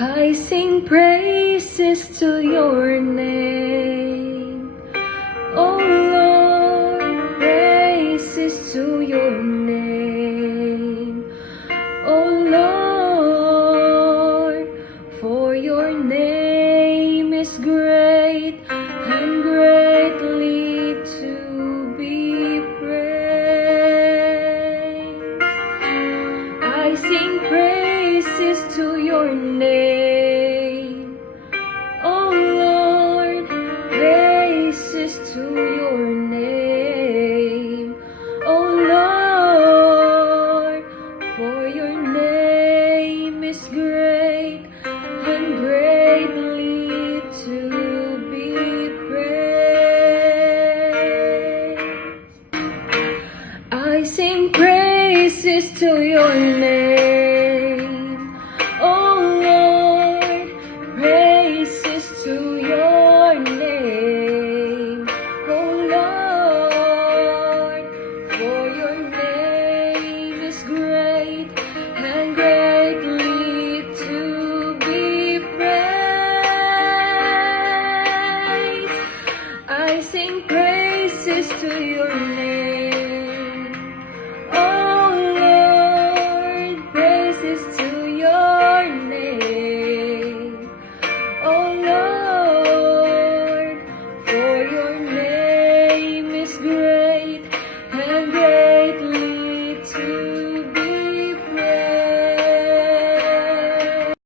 I sing praises to your name, oh Lord, praises to your name, oh Lord, for your name is great and greatly to be praised. I sing praises to your name, oh Lord, praises to your name, oh Lord, for your name is great and greatly to be praised. I sing praises to your name, oh Lord, praises to your name, oh Lord, for your name is great and greatly to be praised. I sing praises to your name,